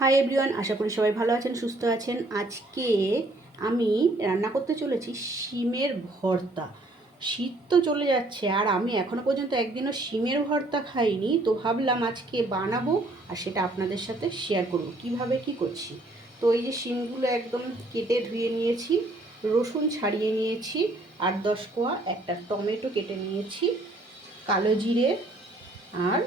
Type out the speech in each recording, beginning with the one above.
Hi everyone আশা করি সবাই ভালো আছেন, সুস্থ আছেন। আজকে আমি রান্না করতে চলেছি শিমের ভর্তা। শীত তো চলে যাচ্ছে, আর আমি এখনও পর্যন্ত একদিনও শিমের ভর্তা খাইনি, তো ভাবলাম আজকে বানাবো, আর সেটা আপনাদের সাথে শেয়ার করব। কীভাবে কি করছি? তো এই যে শিমগুলো একদম কেটে ধুয়ে নিয়েছি, রসুন ছাড়িয়ে নিয়েছি আট দশ কোয়া একটা টমেটো কেটে নিয়েছি, কালো জিরে, আর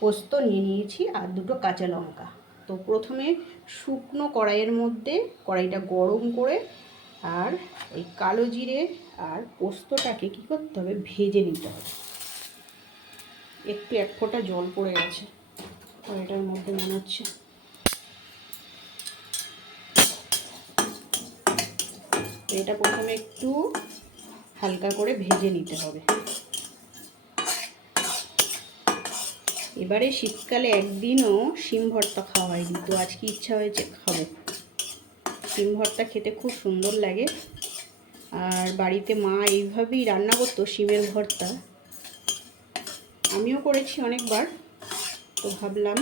পোস্ত নিয়ে নিয়েছি, আর দুটো কাঁচা লঙ্কা। তো প্রথমে শুকনো কড়াইয়ের মধ্যে কড়াইটা গরম করে আর এই কালো জিরে আর পোস্তটাকে কী করতে হবে? ভেজে নিতে হবে। একটু এক ফোঁটা জল পড়ে গেছে। কড়াইটার মধ্যে মনে হচ্ছে এটা প্রথমে একটু হালকা করে ভেজে নিতে হবে। এবারে শীতকালে একদিনও শিম ভর্তা খাওয়া হয়নি, তো আজকে ইচ্ছা হয়েছে খাব। শিম ভর্তা খেতে খুব সুন্দর লাগে। আর বাড়িতে মা এইভাবেই রান্না করতো শিমের ভর্তা। আমিও করেছি অনেকবার, তো ভাবলাম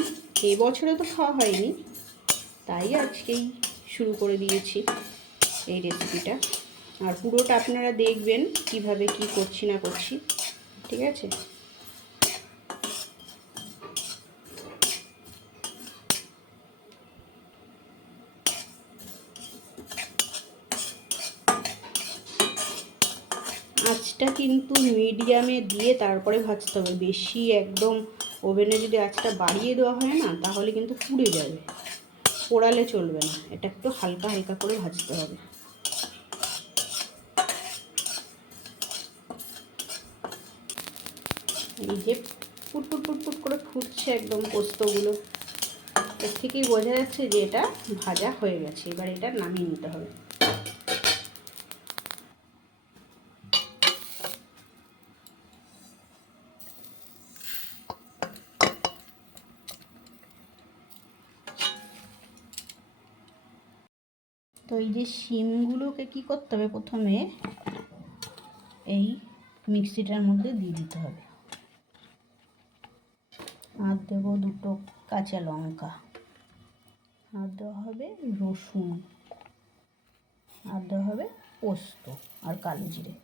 এই বছরে তো খাওয়া হয়নি, তাই আজকেই শুরু করে দিয়েছি এই রেসিপিটা আর পুরোটা আপনারা দেখবেন কীভাবে কি করছি না করছি, ঠিক আছে? আঁচটা কিন্তু মিডিয়ামে দিয়ে তারপরে ভাজতে হবে। বেশি একদম ওভেনে যদি আঁচটা বাড়িয়ে দেওয়া হয় না, তাহলে কিন্তু পুড়ে যাবে। পোড়ালে চলবে না। এটা একটু হালকা হালকা করে ভাজতে হবে। এই যে পুট পুট করে ফুটছে একদম পোস্তগুলো। এর থেকেই বোঝা যাচ্ছে যে এটা ভাজা হয়ে গেছে। এবার এটা নামিয়ে নিতে হবে। তো এই যে শিমগুলোকে কি করতে হবে প্রথমে এই মিক্সিটার মধ্যে দিয়ে দিতে হবে। আর দেবো দুটো কাঁচা লঙ্কা। আর দেওয়া হবে রসুন। আর দেওয়া হবে পোস্ত আর কালো জিরে।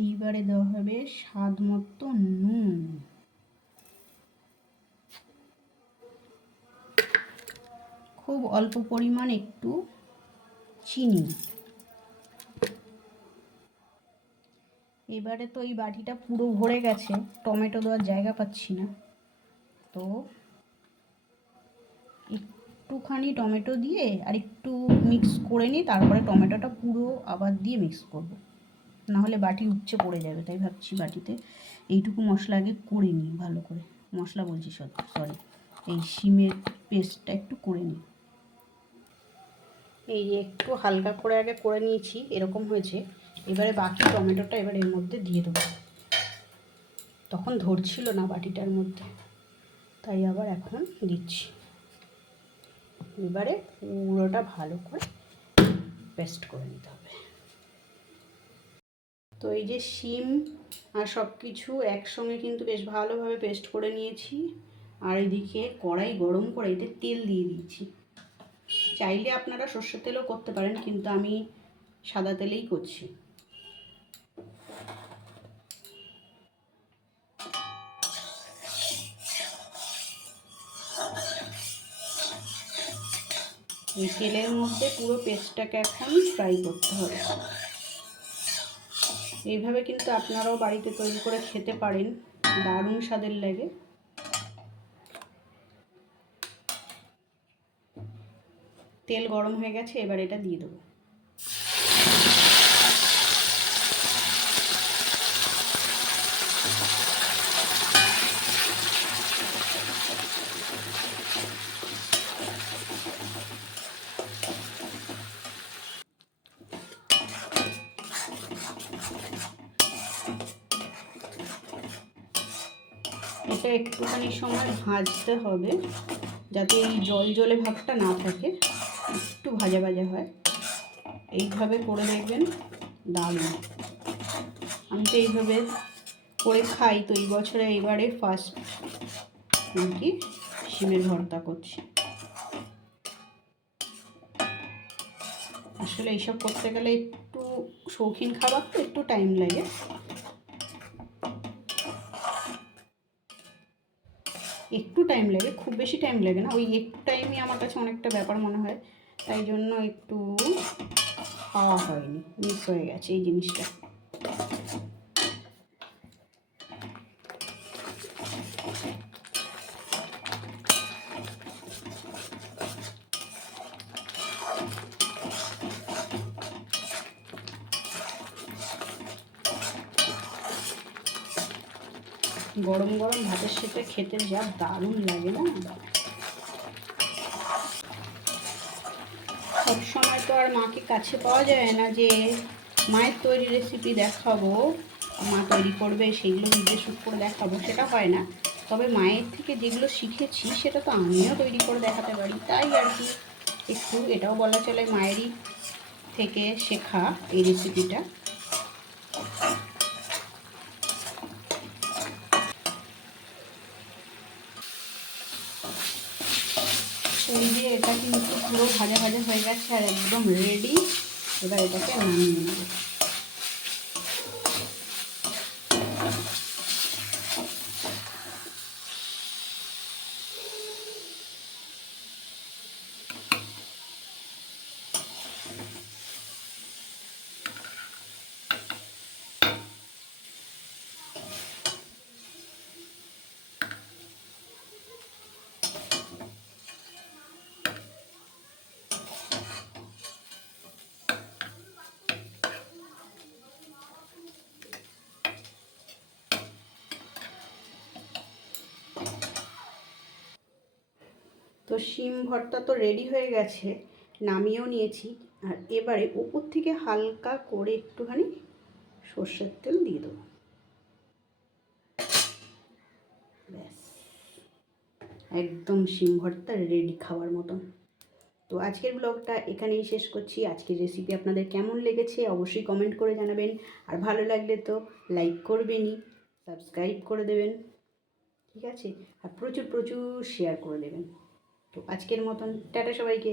এইবারে দেওয়া হবে স্বাদ মতো নুন। খুব অল্প পরিমাণ একটু চিনি। এবারে তো এই বাটিটা পুরো ভরে গেছে, টমেটো দেওয়ার জায়গা পাচ্ছি না। তো একটুখানি টমেটো দিয়ে আর একটু মিক্স করে নিই তারপরে টমেটোটা পুরো আবার দিয়ে মিক্স করব। নাহলে বাটি উপচে পড়ে যাবে, তাই ভাবছি বাটিতে এইটুকু মশলা আগে করে নিই ভালো করে। মশলা বলছি সরি, এই শিমের পেস্টটা একটু করে নিই। এই যে একটু হালকা করে আগে করে নিয়েছি, এরকম হয়েছে। এবারে বাকি টমেটোটা এবার এর মধ্যে দিয়ে দেবো। তখন ধরছিল না বাটিটার মধ্যে, তাই আবার এখন দিচ্ছি। এবারে পুরোটা ভালো করে পেস্ট করে নিতে হবে। তো এই যে শিম আর সব কিছু একসঙ্গে কিন্তু বেশ ভালোভাবে পেস্ট করে নিয়েছি। আর এদিকে কড়াই গরম করে এতে তেল দিয়ে দিয়েছি চাইলে আপনারা সর্ষের তেলও করতে পারেন, কিন্তু আমি সাদা তেলেই করছি। এই তেলের মধ্যে পুরো পেস্টটাকে এখন ফ্রাই করতে হবে। এইভাবে কিন্তু আপনারাও বাড়িতে তৈরি করে খেতে পারেন, দারুণ স্বাদের লাগে। তেল গরম হয়ে গেছে, এবার এটা দিয়ে দেবো। এটা একটুখানি সময় ভাজতে হবে, যাতে এই জল জলে ভাবটা না থাকে। একটু ভাজা ভাজা হয়। এইভাবে করে দেখবেন দারুণ। আমি তো এইভাবে করে খাই তো এই বছরে এবারে ফার্স্ট কি শিমের ভর্তা করছি। আসলে এইসব করতে গেলে একটু শৌখিন খাবার তো একটু টাইম লাগে। একটু টাইম লাগে, খুব বেশি টাইম লাগে না। ওই একটু টাইমই আমার কাছে অনেকটা ব্যাপার মনে হয়। তাই জন্য একটু খাওয়া হয়নি মিস হয়ে গেছে এই জিনিসটা। গরম গরম ভাতের সাথে খেতে যা দারুণ লাগে না সব সময় তো আর মাকে কাছে পাওয়া যায় না যে মায়ের তৈরি রেসিপি দেখাবো, মা তৈরি করবে সেগুলো নিজে শুট করে দেখাবো, সেটা হয় না। তবে মায়ের থেকে যেগুলো শিখেছি, সেটা তো আমিও তৈরি করে দেখাতে পারি। তাই আর কি, একটু এটাও বলা চলে মায়েরই থেকে শেখা এই রেসিপিটা তেল দিয়ে এটা কিন্তু পুরো ভাজা ভাজা হয়ে গেছে আর একদম রেডি এবার এটাকে নামিয়ে নেব। তো শিম ভর্তা তো রেডি হয়ে গেছে, নামিয়েও নিয়েছি। আর এবারে ওপর থেকে হালকা করে একটুখানি সর্ষের তেল দিয়ে দেবো। ব্যাস, একদম শিম ভর্তা রেডি খাওয়ার মতন। তো আজকের ব্লগটা এখানেই শেষ করছি। আজকের রেসিপি আপনাদের কেমন লেগেছে অবশ্যই কমেন্ট করে জানাবেন। আর ভালো লাগলে তো লাইক করবেনই সাবস্ক্রাইব করে দেবেন। ঠিক আছে? আর প্রচুর প্রচুর শেয়ার করে দেবেন। তো আজকের মতন টাটা সবাইকে।